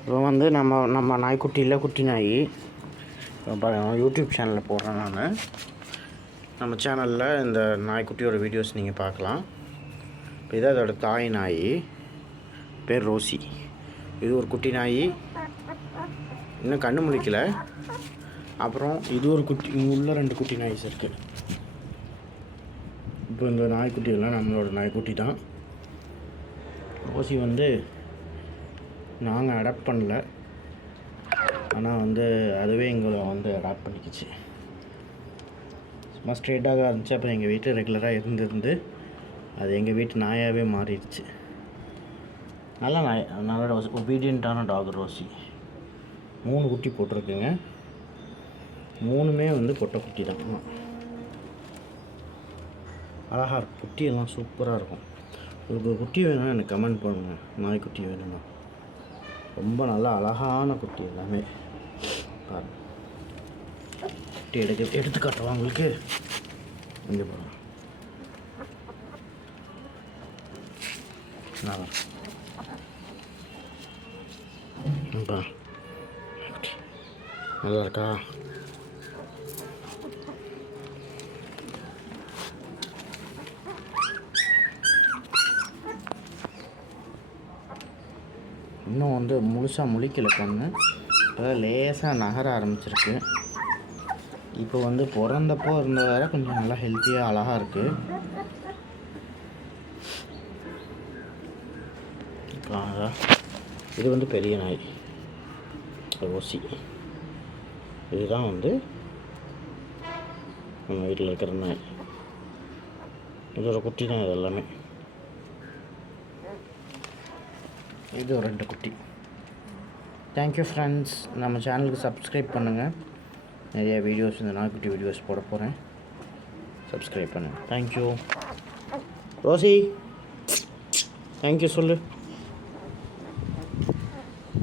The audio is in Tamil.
இப்போ வந்து நம்ம நாய்க்குட்டியில் குட்டி நாய் யூடியூப் சேனலில் போடுறேன் நான். நம்ம சேனலில் இந்த நாய்க்குட்டியோட வீடியோஸ் நீங்கள் பார்க்கலாம். இப்போ இதான் அதோட தாய் நாய், பேர் ரோசி. இது ஒரு குட்டி நாய், இன்னும் கண்ணு முழிக்கலை. அப்புறம் இது ஒரு குட்டி, இங்கே உள்ள 2 குட்டி நாய்ஸ் இருக்குது. இப்போ இந்த நாய்க்குட்டியெல்லாம் நம்மளோட நாய்க்குட்டி தான். ரோசி வந்து நாங்கள் அடாப்ட் பண்ணல, ஆனால் வந்து அதுவே எங்களை வந்து அடாப்ட் பண்ணிக்கிச்சு. சும்மா ஸ்ட்ரெயிட்டாக இருந்துச்சு. அப்புறம் எங்கள் வீட்டில் ரெகுலராக இருந்து அது எங்கள் வீட்டு நாயாகவே மாறிடுச்சு. நல்ல நாய், நல்ல ஒபீடியண்ட்டான டாக் ரோசி. 3 குட்டி போட்டிருக்குங்க. 3மே வந்து பொட்டை குட்டி தான். அழகாக இருக்கும், குட்டியெல்லாம் சூப்பராக இருக்கும். உங்களுக்கு குட்டி வேணும்னா எனக்கு கமெண்ட் பண்ணுங்கள், நாய்க்குட்டி வேணும்னா. ரொம்ப நல்லா அழகான குட்டி எல்லாமே. பாருங்கள், குட்டி எடுத்து காட்டுவா உங்களுக்கு. இங்கே பாருங்கள், நல்லா இருக்கா? இன்னும் வந்து முழுசாக முழிக்கலை கண்ணு, இப்போ லேசாக நகர ஆரம்பிச்சிருக்கு. இப்போ வந்து பிறந்தப்போ இருந்த வேற கொஞ்சம் நல்லா ஹெல்த்தியாக அழகாக இருக்குது. இது வந்து பெரிய நாய் ரோசி. இதுதான் வந்து நம்ம வீட்டில் இருக்கிற நாய். இதோட குட்டி தான் இது எல்லாமே. இது ஒரு 2 குட்டி. Thank you friends. நம்ம சேனலுக்கு சப்ஸ்கிரைப் பண்ணுங்கள். நிறைய வீடியோஸ், இந்த நாய்க்குட்டி வீடியோஸ் போட போகிறேன். சப்ஸ்கிரைப் பண்ணுங்கள். Thank you Rousey. தேங்க்யூ சொல்லு.